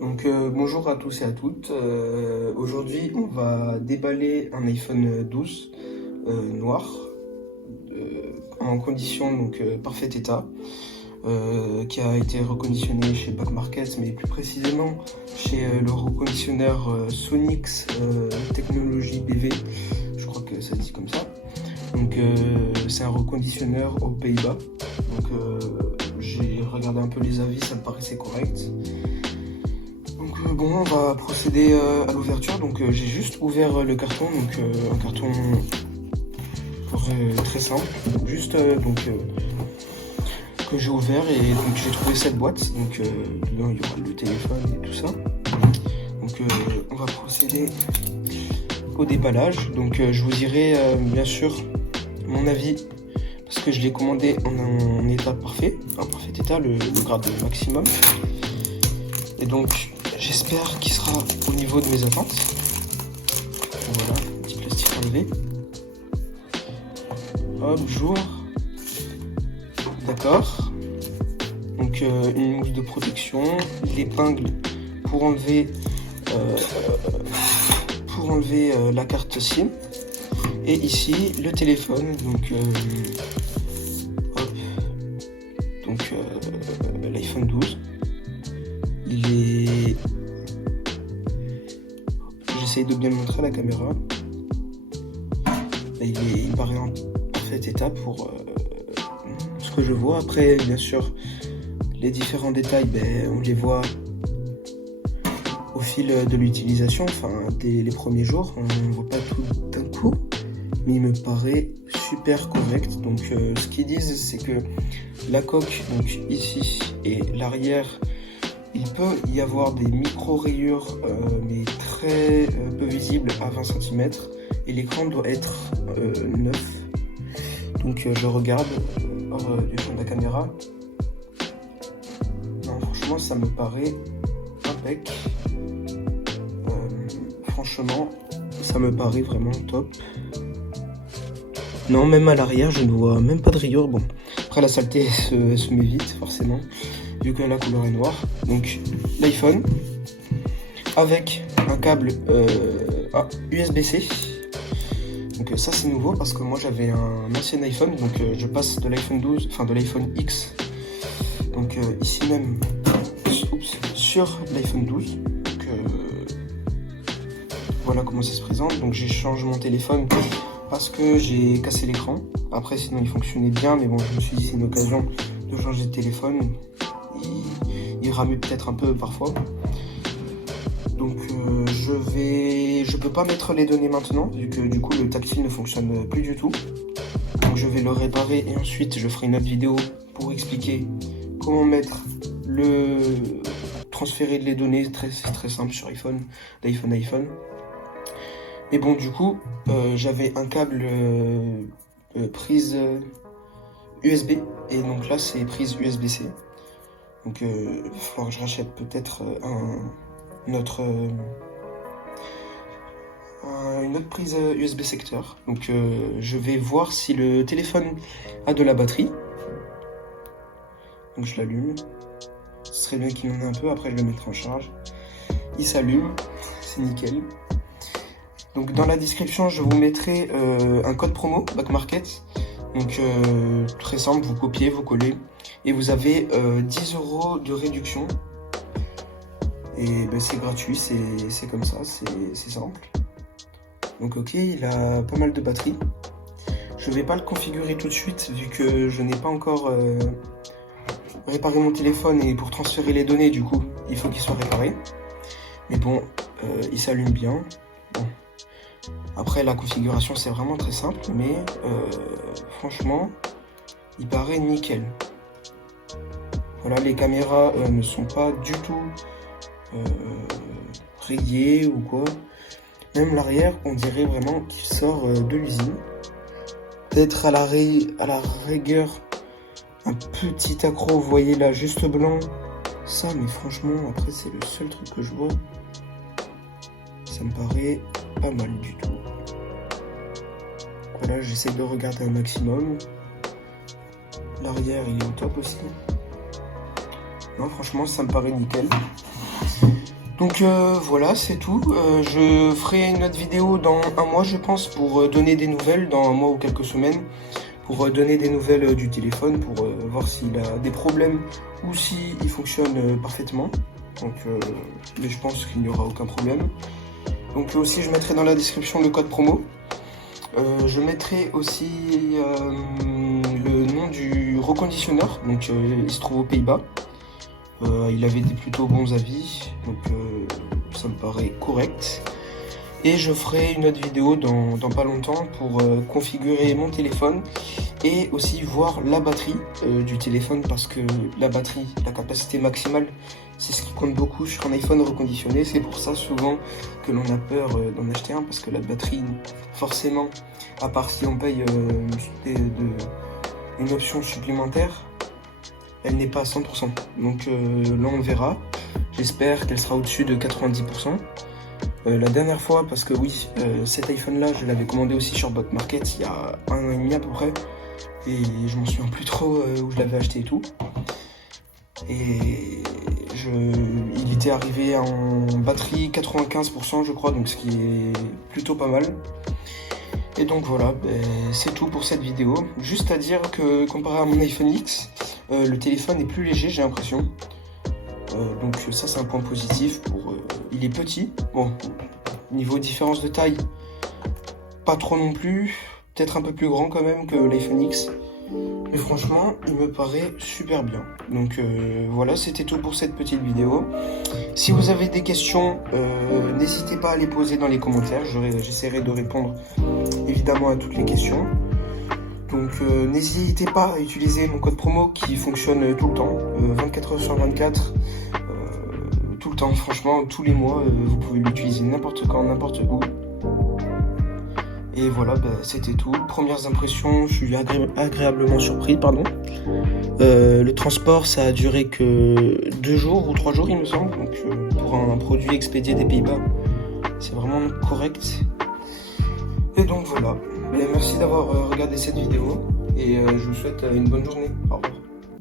Bonjour à tous et à toutes. Aujourd'hui, on va déballer un iPhone 12 noir en condition parfait état, qui a été reconditionné chez Back Market, mais plus précisément chez le reconditionneur Sonix Technologie BV. Je crois que ça dit comme ça. C'est un reconditionneur aux Pays-Bas. J'ai regardé un peu les avis, ça me paraissait correct. On va procéder à l'ouverture. J'ai juste ouvert le carton, un carton très simple, que j'ai ouvert et j'ai trouvé cette boîte. Dedans il y aura le téléphone et tout ça. On va procéder au déballage. Je vous dirai bien sûr mon avis parce que je l'ai commandé en état parfait, en parfait état, le grade maximum. Et donc j'espère qu'il sera au niveau de mes attentes. Voilà, petit plastique enlevé. Hop, j'ouvre. D'accord. Une mousse de protection, l'épingle pour enlever la carte SIM. Et ici le téléphone. L'iPhone 12. J'essaye de bien le montrer à la caméra. Il paraît en parfait état pour ce que je vois. Après, bien sûr, les différents détails, on les voit au fil de l'utilisation, dès les premiers jours. On ne voit pas tout d'un coup, mais il me paraît super correct. Ce qu'ils disent, c'est que la coque, ici, et l'arrière, il peut y avoir des micro-rayures, mais très peu visibles à 20 cm. Et l'écran doit être neuf. Je regarde hors du fond de la caméra. Non, franchement, ça me paraît impec. Franchement, ça me paraît vraiment top. Non, même à l'arrière, je ne vois même pas de rayures. Bon, après la saleté se met vite, forcément, vu que la couleur est noire. L'iPhone avec un câble USB-C. Ça c'est nouveau parce que moi j'avais un ancien iPhone, je passe de l'iPhone 12, de l'iPhone X, ici même sur l'iPhone 12. Voilà comment ça se présente. J'ai changé mon téléphone parce que j'ai cassé l'écran. Après sinon il fonctionnait bien, mais bon, je me suis dit c'est une occasion de changer de téléphone. Il ramait peut-être un peu parfois. Je peux pas mettre les données maintenant, vu que du coup le tactile ne fonctionne plus du tout. Je vais le réparer et ensuite je ferai une autre vidéo pour expliquer comment transférer les données. C'est très simple sur d'iPhone à iPhone. Mais bon, du coup, j'avais un câble prise USB et là c'est prise USB-C. Il va falloir que je rachète peut-être une autre prise USB secteur. Je vais voir si le téléphone a de la batterie. Je l'allume. Ce serait bien qu'il en ait un peu, après je le mettrai en charge. Il s'allume, c'est nickel. Dans la description, je vous mettrai un code promo Back Market. Très simple, vous copiez, vous collez et vous avez 10 € de réduction. Et c'est gratuit, c'est comme ça, c'est simple. Ok, il a pas mal de batterie. Je vais pas le configurer tout de suite vu que je n'ai pas encore réparé mon téléphone, et pour transférer les données, du coup, il faut qu'il soit réparé. Mais bon, il s'allume bien. Bon. Après, la configuration, c'est vraiment très simple, mais franchement, il paraît nickel. Voilà, les caméras ne sont pas du tout rayées ou quoi. Même l'arrière, on dirait vraiment qu'il sort de l'usine. Peut-être à la rigueur, un petit accro, vous voyez là, juste blanc. Ça, mais franchement, après, c'est le seul truc que je vois. Ça me paraît pas mal du tout. Voilà, j'essaie de regarder un maximum. L'arrière, il est au top aussi. Non, franchement, ça me paraît nickel. Donc voilà, c'est tout. Je ferai une autre vidéo dans un mois, je pense, pour donner des nouvelles, dans un mois ou quelques semaines, pour donner des nouvelles du téléphone, pour voir s'il a des problèmes ou s'il fonctionne parfaitement. Donc, mais je pense qu'il n'y aura aucun problème. Donc aussi, je mettrai dans la description le code promo. Je mettrai aussi le nom du reconditionneur, donc il se trouve aux Pays-Bas. Il avait des plutôt bons avis, donc ça me paraît correct. Et je ferai une autre vidéo dans pas longtemps pour configurer mon téléphone et aussi voir la batterie du téléphone, parce que la batterie, la capacité maximale, c'est ce qui compte beaucoup sur un iPhone reconditionné. C'est pour ça souvent que l'on a peur d'en acheter un, parce que la batterie, forcément, à part si on paye une option supplémentaire, elle n'est pas à 100%. Donc là on verra. J'espère qu'elle sera au-dessus de 90%. La dernière fois, parce que oui, cet iPhone là, je l'avais commandé aussi sur Back Market il y a 1 an et demi à peu près. Et je m'en souviens plus trop où je l'avais acheté et tout. Et il était arrivé en batterie 95% je crois, donc ce qui est plutôt pas mal. Et donc voilà, c'est tout pour cette vidéo. Juste à dire que comparé à mon iPhone X, le téléphone est plus léger, j'ai l'impression. Donc ça c'est un point positif. Il est petit, bon, niveau différence de taille, pas trop non plus, peut-être un peu plus grand quand même que l'iPhone X. Mais franchement, il me paraît super bien. Donc voilà, c'était tout pour cette petite vidéo. Si vous avez des questions, n'hésitez pas à les poser dans les commentaires. J'essaierai de répondre évidemment à toutes les questions. Donc n'hésitez pas à utiliser mon code promo qui fonctionne tout le temps, 24 heures sur 24, tout le temps, franchement, tous les mois, vous pouvez l'utiliser n'importe quand, n'importe où. Et voilà, c'était tout. Premières impressions, je suis agréablement surpris, pardon. Le transport, ça a duré que 2 jours ou 3 jours, il me semble. Donc pour un produit expédié des Pays-Bas, c'est vraiment correct. Et donc voilà. Merci d'avoir regardé cette vidéo et je vous souhaite une bonne journée. Au revoir.